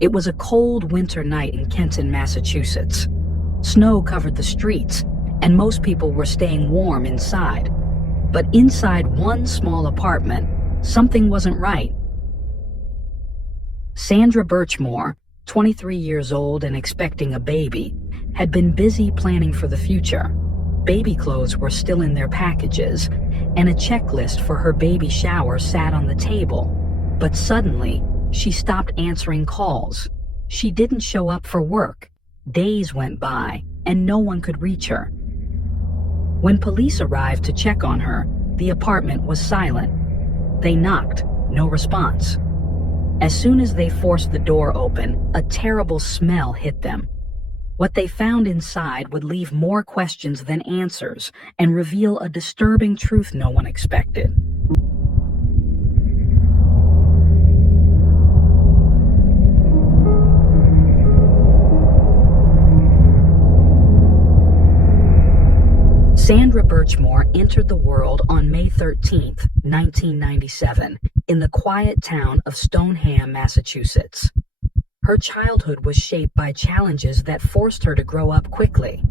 It was a cold winter night in Kenton, Massachusetts. Snow covered the streets, and most people were staying warm inside. But inside one small apartment, something wasn't right. Sandra Birchmore, 23 years old and expecting a baby, had been busy planning for the future. Baby clothes were still in their packages, and a checklist for her baby shower sat on the table. But suddenly, she stopped answering calls. She didn't show up for work. Days went by, and no one could reach her. When police arrived to check on her, the apartment was silent. They knocked, no response. As soon as they forced the door open, a terrible smell hit them. What they found inside would leave more questions than answers and reveal a disturbing truth no one expected. Sandra Birchmore entered the world on May 13, 1997, in the quiet town of Stoneham, Massachusetts. Her childhood was shaped by challenges that forced her to grow up quickly.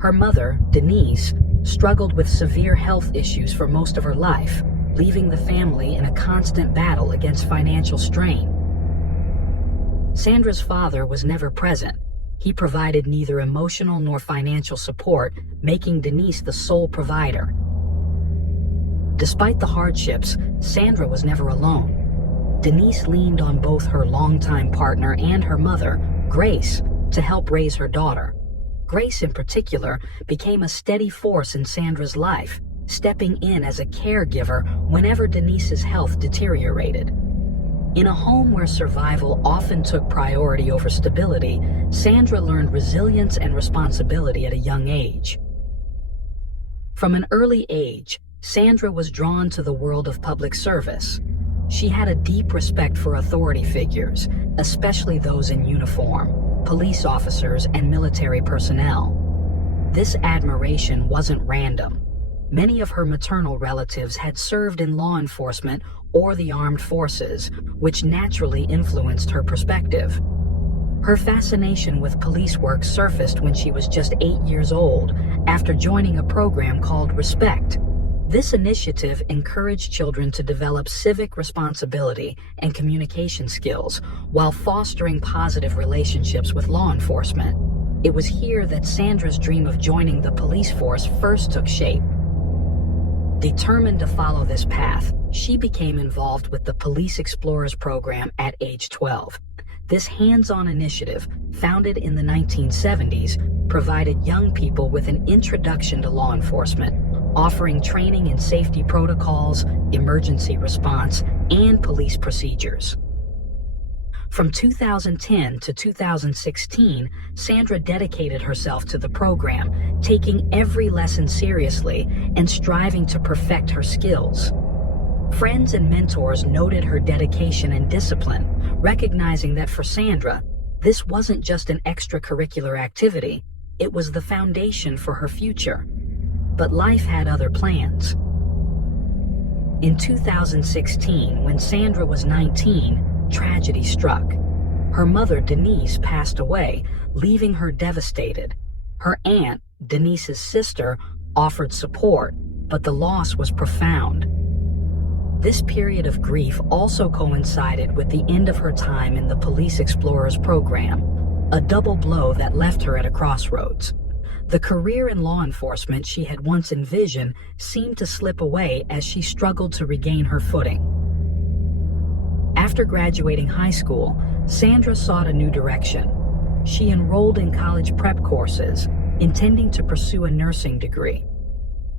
Her mother, Denise, struggled with severe health issues for most of her life, leaving the family in a constant battle against financial strain. Sandra's father was never present. He provided neither emotional nor financial support, making Denise the sole provider. Despite the hardships, Sandra was never alone. Denise leaned on both her longtime partner and her mother, Grace, to help raise her daughter. Grace, in particular, became a steady force in Sandra's life, stepping in as a caregiver whenever Denise's health deteriorated. In a home where survival often took priority over stability, Sandra learned resilience and responsibility at a young age. From an early age, Sandra was drawn to the world of public service. She had a deep respect for authority figures, especially those in uniform, police officers, and military personnel. This admiration wasn't random. Many of her maternal relatives had served in law enforcement or the armed forces, which naturally influenced her perspective. Her fascination with police work surfaced when she was just 8 years old, after joining a program called Respect. This initiative encouraged children to develop civic responsibility and communication skills while fostering positive relationships with law enforcement. It was here that Sandra's dream of joining the police force first took shape. Determined to follow this path, she became involved with the Police Explorers program at age 12. This hands-on initiative, founded in the 1970s, provided young people with an introduction to law enforcement, offering training in safety protocols, emergency response, and police procedures. From 2010 to 2016, Sandra dedicated herself to the program, taking every lesson seriously and striving to perfect her skills. Friends and mentors noted her dedication and discipline, recognizing that for Sandra, this wasn't just an extracurricular activity, it was the foundation for her future. But life had other plans. In 2016, when Sandra was 19, tragedy struck. Her mother, Denise, passed away, leaving her devastated. Her aunt, Denise's sister, offered support, but the loss was profound. This period of grief also coincided with the end of her time in the Police Explorers program, a double blow that left her at a crossroads. The career in law enforcement she had once envisioned seemed to slip away as she struggled to regain her footing. After graduating high school, Sandra sought a new direction. She enrolled in college prep courses, intending to pursue a nursing degree.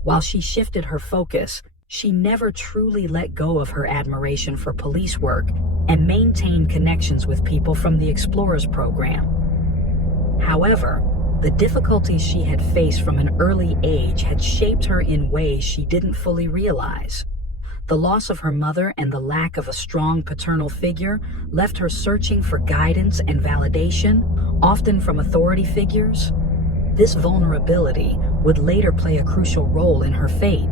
While she shifted her focus, she never truly let go of her admiration for police work and maintained connections with people from the Explorers program. However, the difficulties she had faced from an early age had shaped her in ways she didn't fully realize. The loss of her mother and the lack of a strong paternal figure left her searching for guidance and validation, often from authority figures. This vulnerability would later play a crucial role in her fate.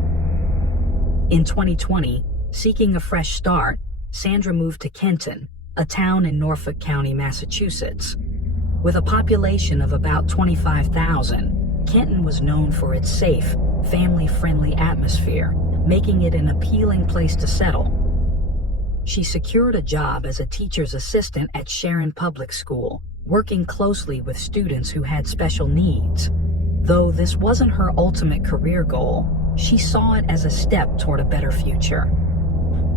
In 2020, seeking a fresh start, Sandra moved to Kenton, a town in Norfolk County, Massachusetts. With a population of about 25,000, Kenton was known for its safe, family-friendly atmosphere, making it an appealing place to settle. She secured a job as a teacher's assistant at Sharon Public School, working closely with students who had special needs. Though this wasn't her ultimate career goal, she saw it as a step toward a better future.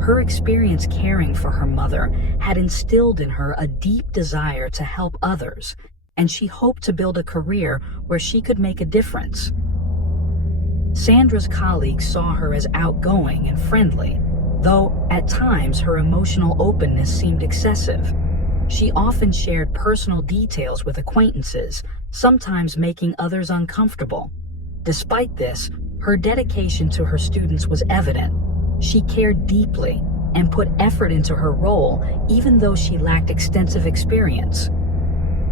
Her experience caring for her mother had instilled in her a deep desire to help others, and she hoped to build a career where she could make a difference. Sandra's colleagues saw her as outgoing and friendly, though at times her emotional openness seemed excessive. She often shared personal details with acquaintances, sometimes making others uncomfortable. Despite this, her dedication to her students was evident. She cared deeply and put effort into her role, even though she lacked extensive experience.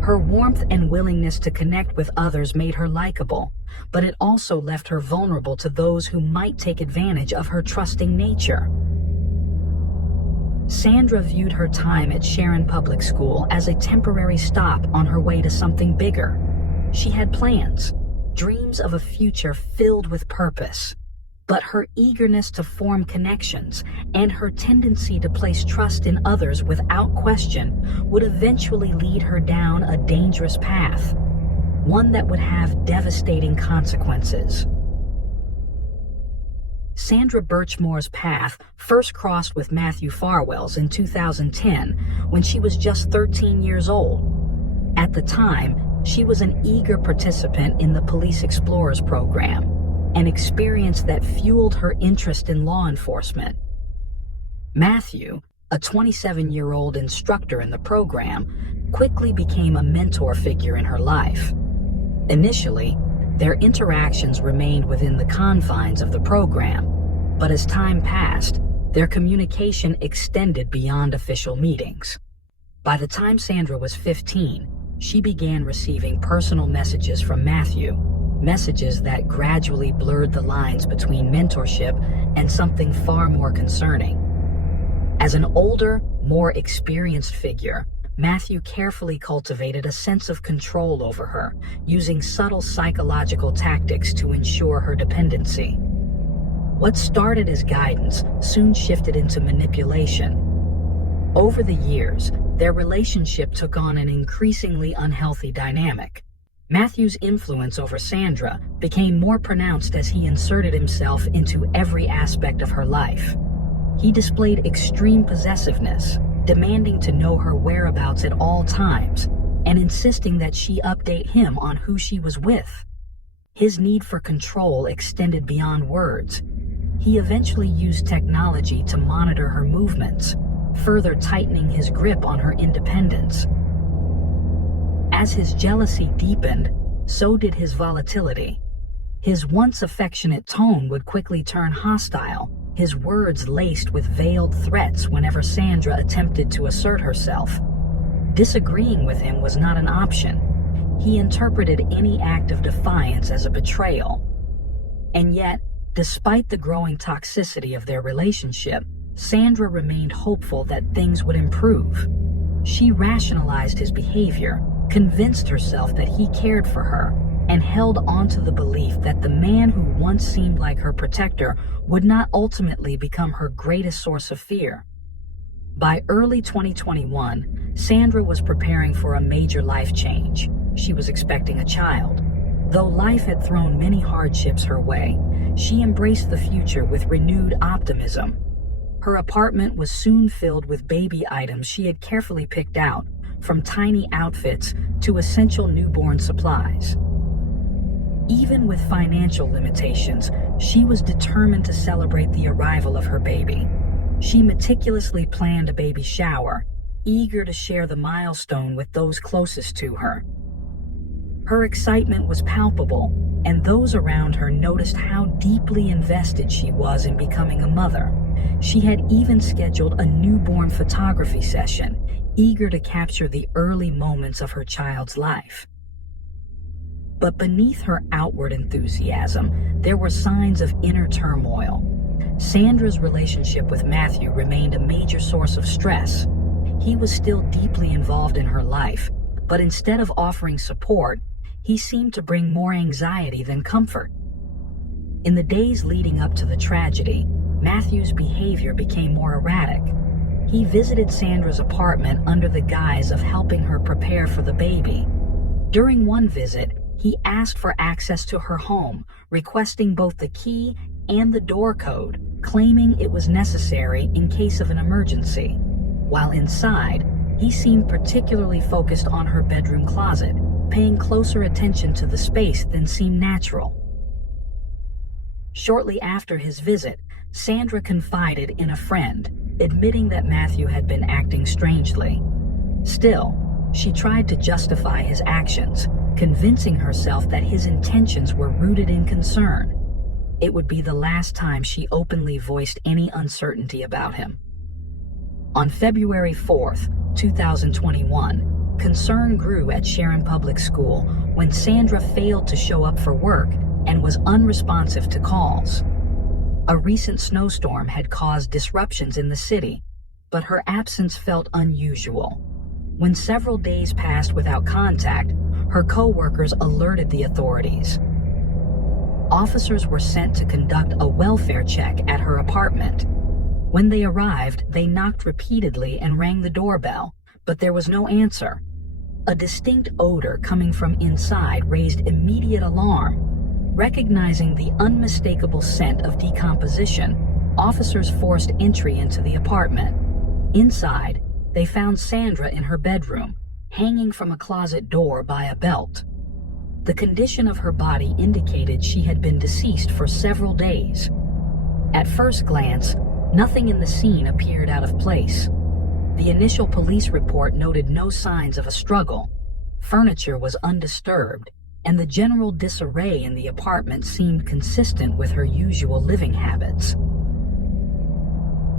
Her warmth and willingness to connect with others made her likable, but it also left her vulnerable to those who might take advantage of her trusting nature. Sandra viewed her time at Sharon Public School as a temporary stop on her way to something bigger. She had plans, dreams of a future filled with purpose. But her eagerness to form connections and her tendency to place trust in others without question would eventually lead her down a dangerous path, one that would have devastating consequences. Sandra Birchmore's path first crossed with Matthew Farwell's in 2010 when she was just 13 years old. At the time, she was an eager participant in the Police Explorers program, an experience that fueled her interest in law enforcement. Matthew, a 27-year-old instructor in the program, quickly became a mentor figure in her life. Initially, their interactions remained within the confines of the program, but as time passed, their communication extended beyond official meetings. By the time Sandra was 15, she began receiving personal messages from Matthew, messages that gradually blurred the lines between mentorship and something far more concerning. As an older, more experienced figure, Matthew carefully cultivated a sense of control over her, using subtle psychological tactics to ensure her dependency. What started as guidance soon shifted into manipulation. Over the years, their relationship took on an increasingly unhealthy dynamic. Matthew's influence over Sandra became more pronounced as he inserted himself into every aspect of her life. He displayed extreme possessiveness, demanding to know her whereabouts at all times, and insisting that she update him on who she was with. His need for control extended beyond words. He eventually used technology to monitor her movements, further tightening his grip on her independence. As his jealousy deepened, so did his volatility. His once affectionate tone would quickly turn hostile, his words laced with veiled threats whenever Sandra attempted to assert herself. Disagreeing with him was not an option. He interpreted any act of defiance as a betrayal. And yet, despite the growing toxicity of their relationship, Sandra remained hopeful that things would improve. She rationalized his behavior, convinced herself that he cared for her, and held on to the belief that the man who once seemed like her protector would not ultimately become her greatest source of fear. By early 2021, Sandra was preparing for a major life change. She was expecting a child. Though life had thrown many hardships her way, she embraced the future with renewed optimism. Her apartment was soon filled with baby items she had carefully picked out, from tiny outfits to essential newborn supplies. Even with financial limitations, she was determined to celebrate the arrival of her baby. She meticulously planned a baby shower, eager to share the milestone with those closest to her. Her excitement was palpable, and those around her noticed how deeply invested she was in becoming a mother. She had even scheduled a newborn photography session, eager to capture the early moments of her child's life. But beneath her outward enthusiasm, there were signs of inner turmoil. Sandra's relationship with Matthew remained a major source of stress. He was still deeply involved in her life, but instead of offering support, he seemed to bring more anxiety than comfort. In the days leading up to the tragedy, Matthew's behavior became more erratic. He visited Sandra's apartment under the guise of helping her prepare for the baby. During one visit, he asked for access to her home, requesting both the key and the door code, claiming it was necessary in case of an emergency. While inside, he seemed particularly focused on her bedroom closet, paying closer attention to the space than seemed natural. Shortly after his visit, Sandra confided in a friend, admitting that Matthew had been acting strangely. Still, she tried to justify his actions, convincing herself that his intentions were rooted in concern. It would be the last time she openly voiced any uncertainty about him. On February 4th, 2021, concern grew at Sharon Public School when Sandra failed to show up for work and was unresponsive to calls. A recent snowstorm had caused disruptions in the city, but her absence felt unusual. When several days passed without contact, her co-workers alerted the authorities. Officers were sent to conduct a welfare check at her apartment. When they arrived, they knocked repeatedly and rang the doorbell, but there was no answer. A distinct odor coming from inside raised immediate alarm. Recognizing the unmistakable scent of decomposition, officers forced entry into the apartment. Inside, they found Sandra in her bedroom, hanging from a closet door by a belt. The condition of her body indicated she had been deceased for several days. At first glance, nothing in the scene appeared out of place. The initial police report noted no signs of a struggle. Furniture was undisturbed, and the general disarray in the apartment seemed consistent with her usual living habits.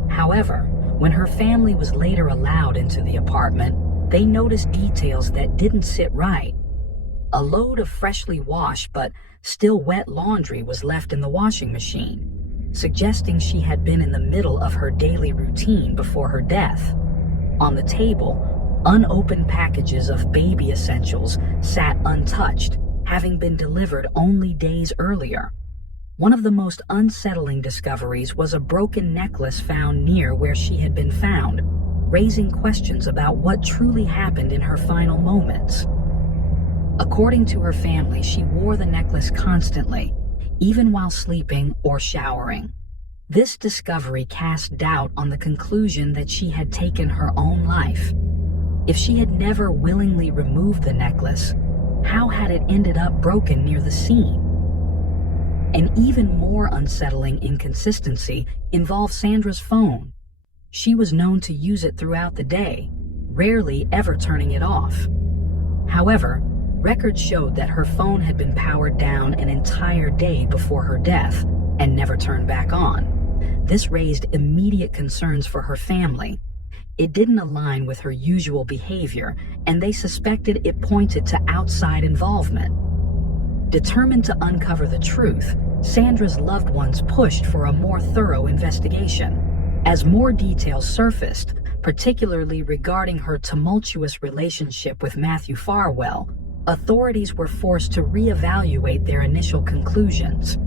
However, when her family was later allowed into the apartment, they noticed details that didn't sit right. A load of freshly washed but still wet laundry was left in the washing machine, suggesting she had been in the middle of her daily routine before her death. On the table, unopened packages of baby essentials sat untouched, having been delivered only days earlier. One of the most unsettling discoveries was a broken necklace found near where she had been found, raising questions about what truly happened in her final moments. According to her family, she wore the necklace constantly, even while sleeping or showering. This discovery cast doubt on the conclusion that she had taken her own life. If she had never willingly removed the necklace, how had it ended up broken near the scene? An even more unsettling inconsistency involved Sandra's phone. She was known to use it throughout the day, rarely ever turning it off. However, records showed that her phone had been powered down an entire day before her death and never turned back on. This raised immediate concerns for her family. It didn't align with her usual behavior, and they suspected it pointed to outside involvement. Determined to uncover the truth, Sandra's loved ones pushed for a more thorough investigation. As more details surfaced, particularly regarding her tumultuous relationship with Matthew Farwell, authorities were forced to reevaluate their initial conclusions.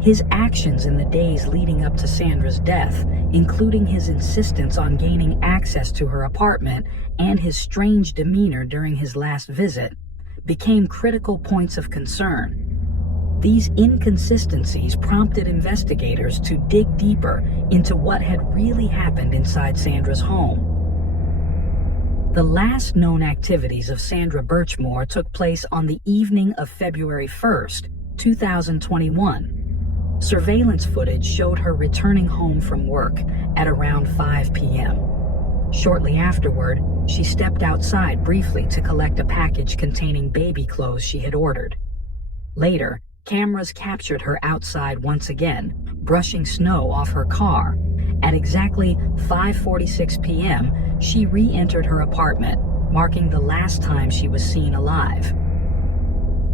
His actions in the days leading up to Sandra's death, including his insistence on gaining access to her apartment and his strange demeanor during his last visit, became critical points of concern. These inconsistencies prompted investigators to dig deeper into what had really happened inside Sandra's home. The last known activities of Sandra Birchmore took place on the evening of February 1st, 2021. Surveillance footage showed her returning home from work at around 5 p.m. Shortly afterward, she stepped outside briefly to collect a package containing baby clothes she had ordered. Later, cameras captured her outside once again, brushing snow off her car. At exactly 5:46 p.m., she re-entered her apartment, marking the last time she was seen alive.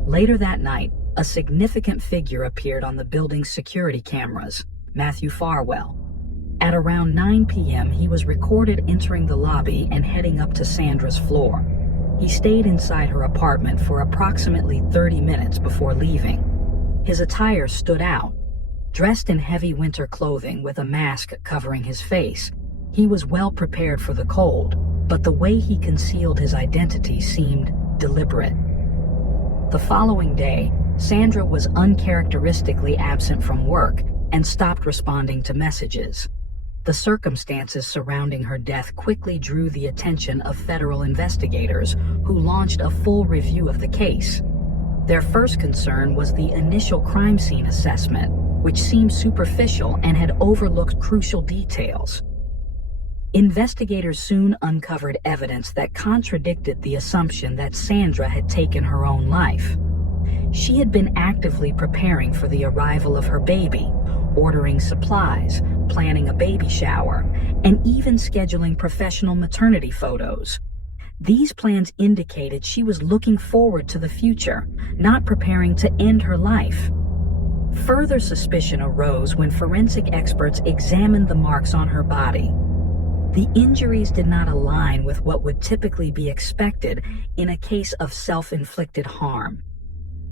Later that night, a significant figure appeared on the building's security cameras, Matthew Farwell. At around 9 p.m., he was recorded entering the lobby and heading up to Sandra's floor. He stayed inside her apartment for approximately 30 minutes before leaving. His attire stood out. Dressed in heavy winter clothing with a mask covering his face, he was well prepared for the cold, but the way he concealed his identity seemed deliberate. The following day, Sandra was uncharacteristically absent from work and stopped responding to messages. The circumstances surrounding her death quickly drew the attention of federal investigators who launched a full review of the case. Their first concern was the initial crime scene assessment, which seemed superficial and had overlooked crucial details. Investigators soon uncovered evidence that contradicted the assumption that Sandra had taken her own life. She had been actively preparing for the arrival of her baby, ordering supplies, planning a baby shower, and even scheduling professional maternity photos. These plans indicated she was looking forward to the future, not preparing to end her life. Further suspicion arose when forensic experts examined the marks on her body. The injuries did not align with what would typically be expected in a case of self-inflicted harm.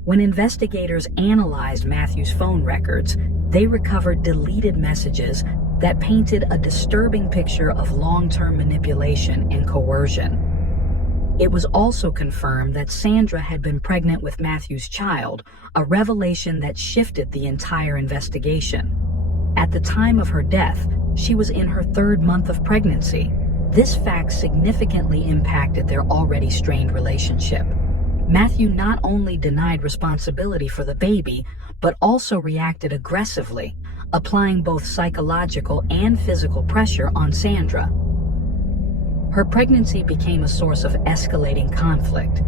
When investigators analyzed Matthew's phone records, they recovered deleted messages that painted a disturbing picture of long-term manipulation and coercion. It was also confirmed that Sandra had been pregnant with Matthew's child, a revelation that shifted the entire investigation. At the time of her death, she was in her 3rd month of pregnancy. This fact significantly impacted their already strained relationship. Matthew not only denied responsibility for the baby, but also reacted aggressively, applying both psychological and physical pressure on Sandra. Her pregnancy became a source of escalating conflict.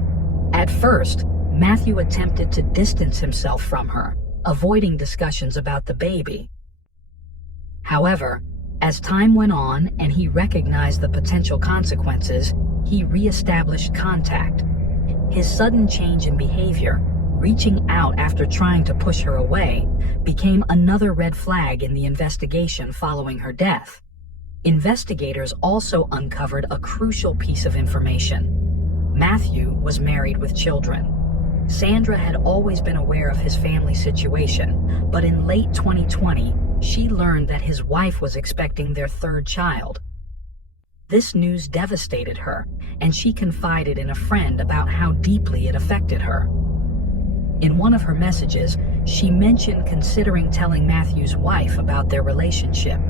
At first, Matthew attempted to distance himself from her, avoiding discussions about the baby. However, as time went on and he recognized the potential consequences, he reestablished contact. His sudden change in behavior, reaching out after trying to push her away, became another red flag in the investigation following her death. Investigators also uncovered a crucial piece of information. Matthew was married with children. Sandra had always been aware of his family situation, but in late 2020, she learned that his wife was expecting their 3rd child. This news devastated her, and she confided in a friend about how deeply it affected her. In one of her messages, she mentioned considering telling Matthew's wife about their relationship.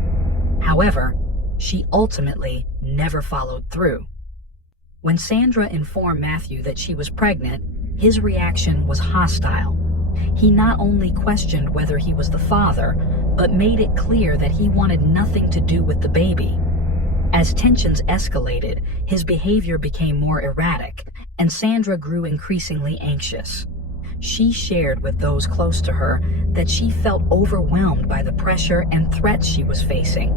However, she ultimately never followed through. When Sandra informed Matthew that she was pregnant, his reaction was hostile. He not only questioned whether he was the father, but made it clear that he wanted nothing to do with the baby. As tensions escalated, his behavior became more erratic, and Sandra grew increasingly anxious. She shared with those close to her that she felt overwhelmed by the pressure and threats she was facing.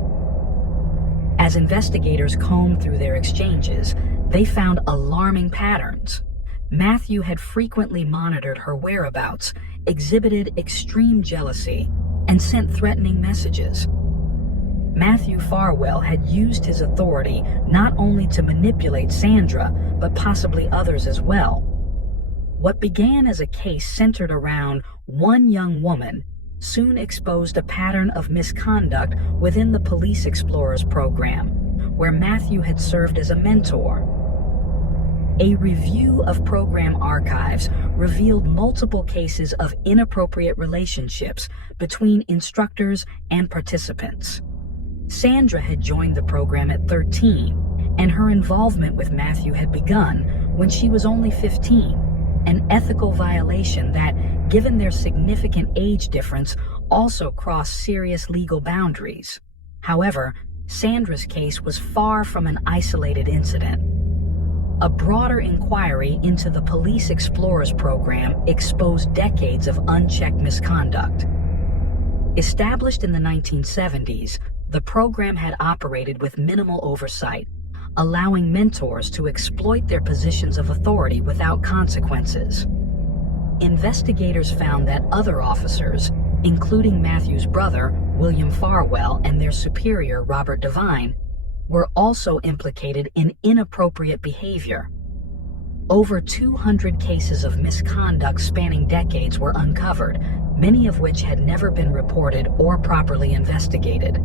As investigators combed through their exchanges, they found alarming patterns. Matthew had frequently monitored her whereabouts, exhibited extreme jealousy, and sent threatening messages. Matthew Farwell had used his authority not only to manipulate Sandra, but possibly others as well. What began as a case centered around one young woman soon exposed a pattern of misconduct within the Police Explorers program, where Matthew had served as a mentor. A review of program archives revealed multiple cases of inappropriate relationships between instructors and participants. Sandra had joined the program at 13, and her involvement with Matthew had begun when she was only 15. An ethical violation that, given their significant age difference, also crossed serious legal boundaries. However, Sandra's case was far from an isolated incident. A broader inquiry into the Police Explorers program exposed decades of unchecked misconduct. Established in the 1970s, the program had operated with minimal oversight, allowing mentors to exploit their positions of authority without consequences. Investigators found that other officers, including Matthew's brother, William Farwell, and their superior, Robert Devine, were also implicated in inappropriate behavior. Over 200 cases of misconduct spanning decades were uncovered, many of which had never been reported or properly investigated.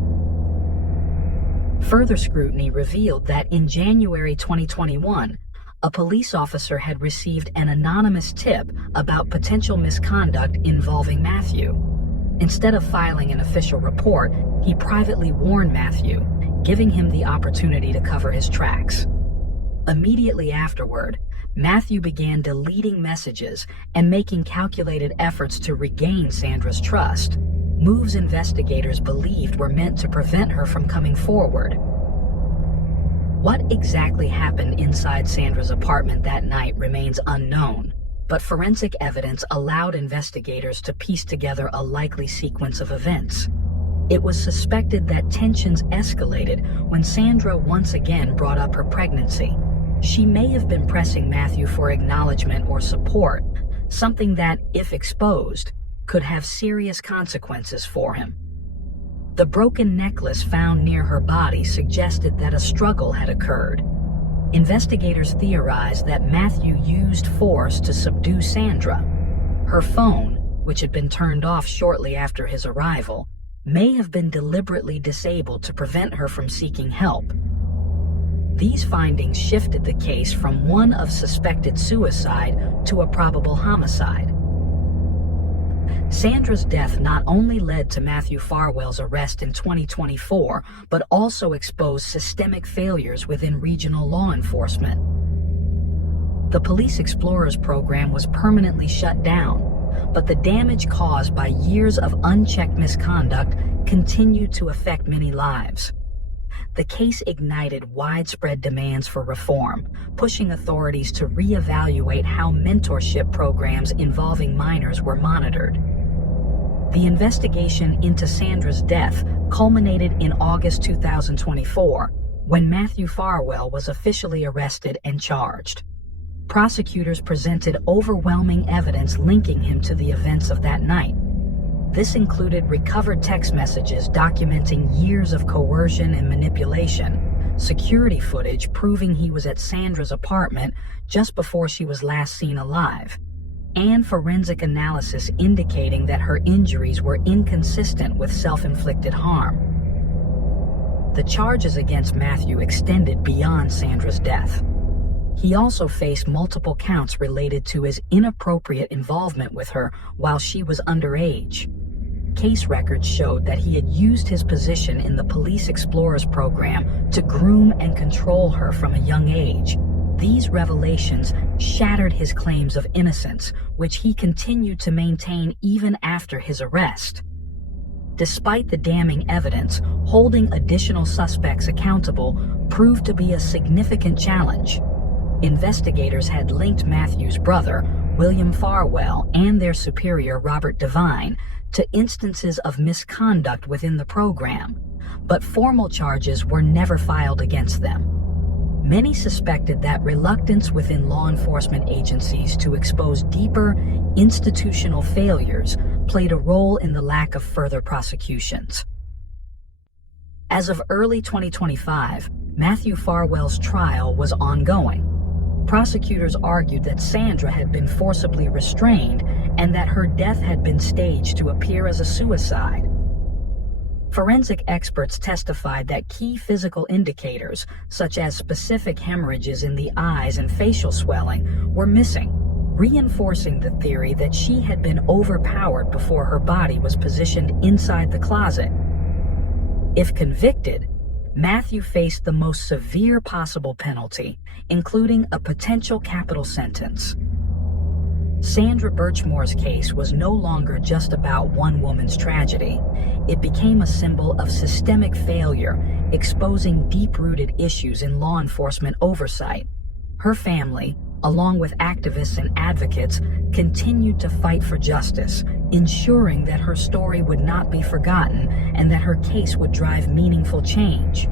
Further scrutiny revealed that in January 2021, a police officer had received an anonymous tip about potential misconduct involving Matthew. Instead of filing an official report, he privately warned Matthew, giving him the opportunity to cover his tracks. Immediately afterward, Matthew began deleting messages and making calculated efforts to regain Sandra's trust, moves investigators believed were meant to prevent her from coming forward. What exactly happened inside Sandra's apartment that night remains unknown, but forensic evidence allowed investigators to piece together a likely sequence of events. It was suspected that tensions escalated when Sandra once again brought up her pregnancy. She may have been pressing Matthew for acknowledgement or support, something that, if exposed, could have serious consequences for him. The broken necklace found near her body suggested that a struggle had occurred. Investigators theorized that Matthew used force to subdue Sandra. Her phone, which had been turned off shortly after his arrival, may have been deliberately disabled to prevent her from seeking help. These findings shifted the case from one of suspected suicide to a probable homicide. Sandra's death not only led to Matthew Farwell's arrest in 2024, but also exposed systemic failures within regional law enforcement. The Police Explorers program was permanently shut down, but the damage caused by years of unchecked misconduct continued to affect many lives. The case ignited widespread demands for reform, pushing authorities to reevaluate how mentorship programs involving minors were monitored. The investigation into Sandra's death culminated in August 2024, when Matthew Farwell was officially arrested and charged. Prosecutors presented overwhelming evidence linking him to the events of that night. This included recovered text messages documenting years of coercion and manipulation, security footage proving he was at Sandra's apartment just before she was last seen alive, and forensic analysis indicating that her injuries were inconsistent with self-inflicted harm. The charges against Matthew extended beyond Sandra's death. He also faced multiple counts related to his inappropriate involvement with her while she was underage. Case records showed that he had used his position in the Police Explorers program to groom and control her from a young age. These revelations shattered his claims of innocence, which he continued to maintain even after his arrest. Despite the damning evidence, holding additional suspects accountable proved to be a significant challenge. Investigators had linked Matthew's brother, William Farwell, and their superior, Robert Devine, to instances of misconduct within the program, but formal charges were never filed against them. Many suspected that reluctance within law enforcement agencies to expose deeper institutional failures played a role in the lack of further prosecutions. As of early 2025, Matthew Farwell's trial was ongoing. Prosecutors argued that Sandra had been forcibly restrained and that her death had been staged to appear as a suicide. Forensic experts testified that key physical indicators, such as specific hemorrhages in the eyes and facial swelling, were missing, reinforcing the theory that she had been overpowered before her body was positioned inside the closet. If convicted, Matthew faced the most severe possible penalty, including a potential capital sentence. Sandra Birchmore's case was no longer just about one woman's tragedy. It became a symbol of systemic failure, exposing deep-rooted issues in law enforcement oversight. Her family, along with activists and advocates, continued to fight for justice, ensuring that her story would not be forgotten and that her case would drive meaningful change.